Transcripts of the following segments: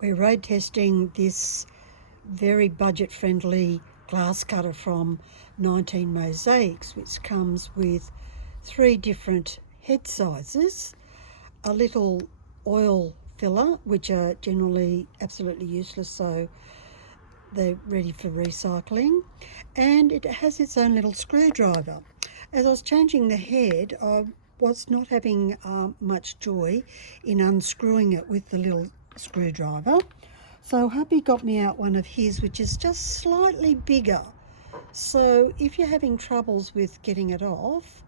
We're road testing this very budget friendly glass cutter from 19 Mosaics, which comes with 3 different head sizes, a little oil filler, which are generally absolutely useless, so they're ready for recycling, and it has its own little screwdriver. As I was changing the head, I was not having much joy in unscrewing it with the little screwdriver, so hubby got me out one of his, which is just slightly bigger. So if you're having troubles with getting it off,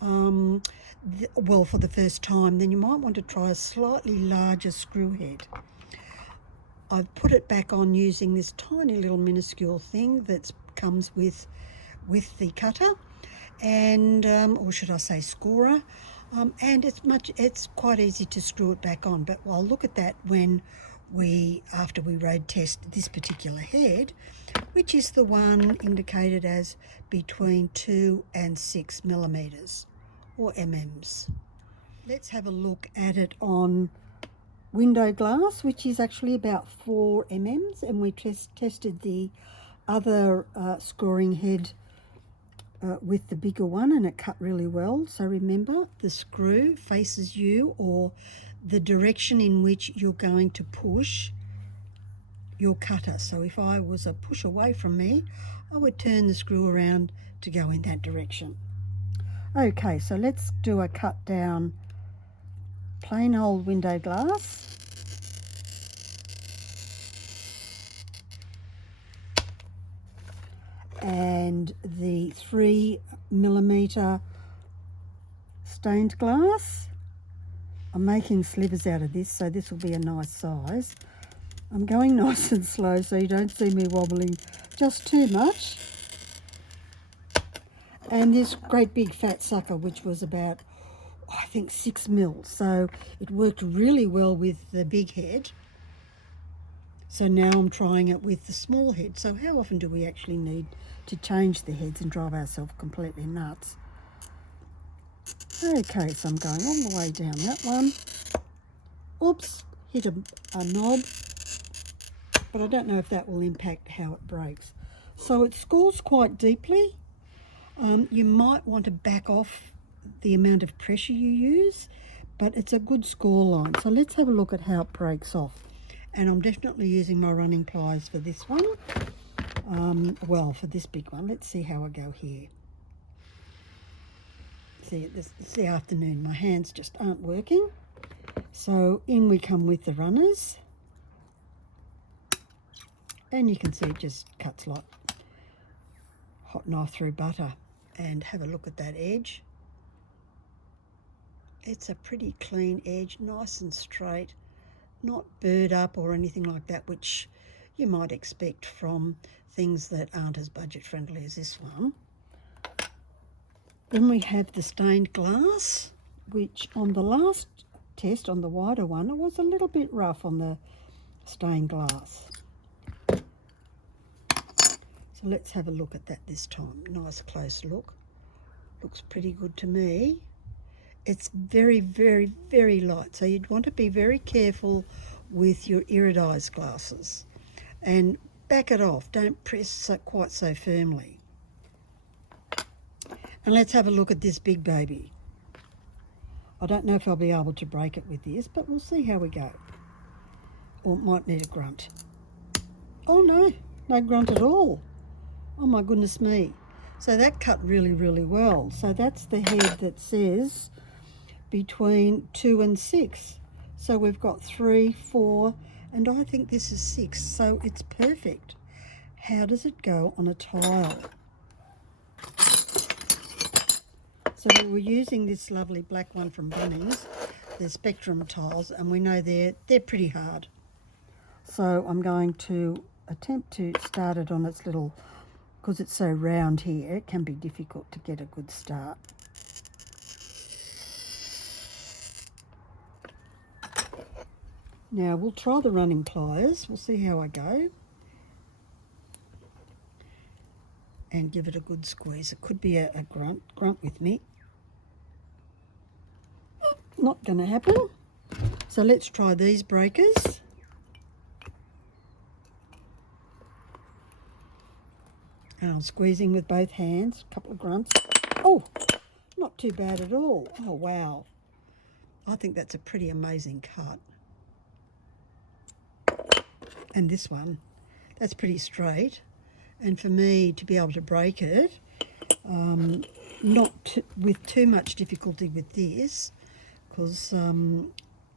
well, for the first time, then you might want to try a slightly larger screw head. I've put it back on using this tiny little minuscule thing that comes with the cutter, and or should I say scorer, and it's quite easy to screw it back on. But I'll look at that after we road test this particular head, which is the one indicated as between 2 and 6 millimeters or mm's. Let's have a look at it on window glass, which is actually about 4 mm's, and we tested the other scoring head with the bigger one, and it cut really well. So remember, the screw faces you, or the direction in which you're going to push your cutter. So if I was a push away from me, I would turn the screw around to go in that direction. Okay, so let's do a cut down plain old window glass. And the 3 millimeter stained glass. I'm making slivers out of this, so this will be a nice size. I'm going nice and slow so you don't see me wobbling just too much. And this great big fat sucker, which was about, I think, 6 mil. So it worked really well with the big head. So now I'm trying it with the small head. So how often do we actually need to change the heads and drive ourselves completely nuts? Okay, so I'm going all the way down that one. Oops, hit a knob, but I don't know if that will impact how it breaks. So it scores quite deeply. You might want to back off the amount of pressure you use, but it's a good score line. So let's have a look at how it breaks off. And I'm definitely using my running pliers for this one. Well, for this big one. Let's see how I go here. See, it's the afternoon. My hands just aren't working. So in we come with the runners. And you can see it just cuts like hot knife through butter. And have a look at that edge. It's a pretty clean edge, nice and straight, not burred up or anything like that, which you might expect from things that aren't as budget friendly as this one. Then we have the stained glass, which on the last test, on the wider one, it was a little bit rough on the stained glass. So let's have a look at that this time. Nice close look. Looks pretty good to me. It's very, very, very light, so you'd want to be very careful with your iridized glasses and back it off. Don't press quite so firmly. And let's have a look at this big baby. I don't know if I'll be able to break it with this, but we'll see how we go. Or it might need a grunt. Oh no, no grunt at all. Oh my goodness me. So that cut really, really well. So that's the head that says between 2 and 6. So we've got 3, 4, and I think this is 6. So it's perfect. How does it go on a tile? So we were using this lovely black one from Bunnings, the Spectrum tiles, and we know they're pretty hard. So I'm going to attempt to start it on its little, because it's so round here, it can be difficult to get a good start. Now we'll try the running pliers, we'll see how I go. And give it a good squeeze. It could be a grunt with me. Not going to happen. So let's try these breakers. And I'm squeezing with both hands, a couple of grunts. Oh, not too bad at all. Oh, wow. I think that's a pretty amazing cut. And this one, that's pretty straight. And for me to be able to break it, with too much difficulty with this, because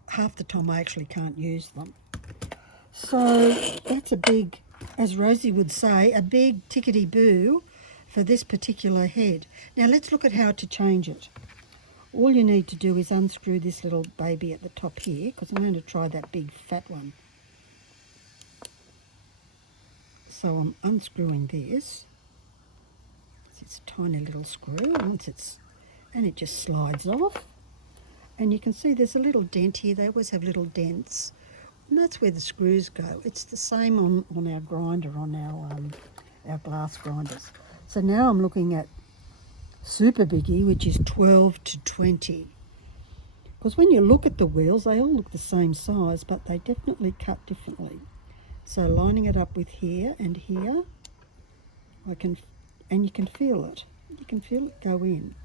half the time I actually can't use them. So that's a big, as Rosie would say, a big tickety-boo for this particular head. Now let's look at how to change it. All you need to do is unscrew this little baby at the top here, because I'm going to try that big fat one. So I'm unscrewing this. It's a tiny little screw, and it just slides off. And you can see there's a little dent here. They always have little dents, and that's where the screws go. It's the same on our grinder, on our glass grinders. So now I'm looking at Super Biggie, which is 12 to 20. Because when you look at the wheels, they all look the same size, but they definitely cut differently. So lining it up with here and here, and you can feel it. You can feel it go in.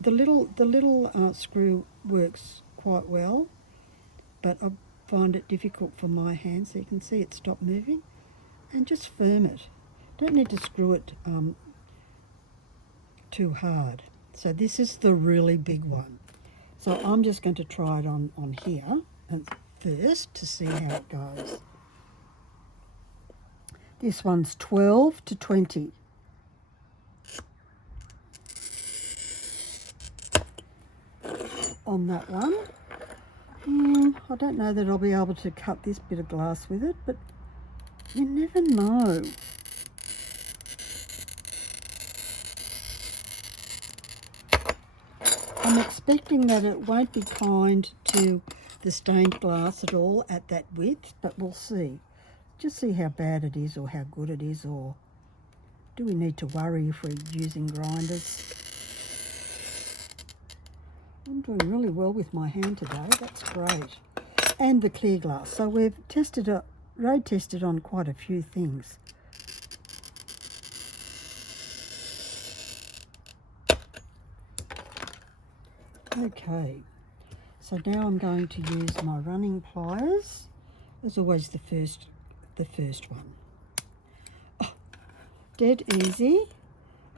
The little screw works quite well, but I find it difficult for my hand. So you can see it stop moving, and just firm it. Don't need to screw it too hard. So this is the really big one. So I'm just going to try it on here and first to see how it goes. This one's 12 to 20. On that one. I don't know that I'll be able to cut this bit of glass with it, but you never know. I'm expecting that it won't be kind to the stained glass at all at that width, but we'll see. Just see how bad it is or how good it is, or do we need to worry if we're using grinders? I'm doing really well with my hand today. That's great. And the clear glass. So we've road tested on quite a few things. Okay, so now I'm going to use my running pliers. As always, the first one. Oh, dead easy.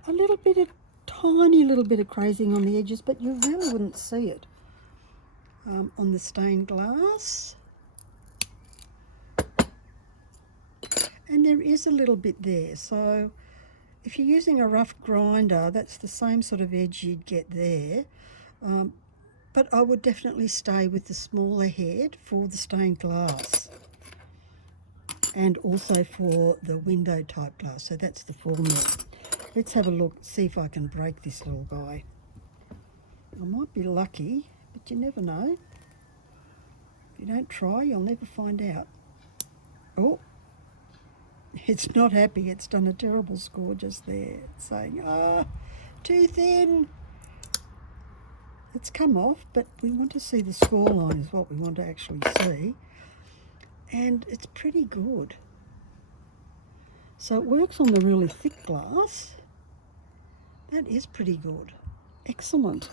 A little bit of tiny little bit of crazing on the edges, but you really wouldn't see it on the stained glass. And there is a little bit there. So if you're using a rough grinder, that's the same sort of edge you'd get there. But I would definitely stay with the smaller head for the stained glass, and also for the window type glass. So that's the formula. Let's have a look, see if I can break this little guy. I might be lucky, but you never know. If you don't try, you'll never find out. Oh, it's not happy. It's done a terrible score just there. It's saying, too thin. It's come off, but we want to see the score line is what we want to actually see. And it's pretty good. So it works on the really thick glass. That is pretty good. Excellent.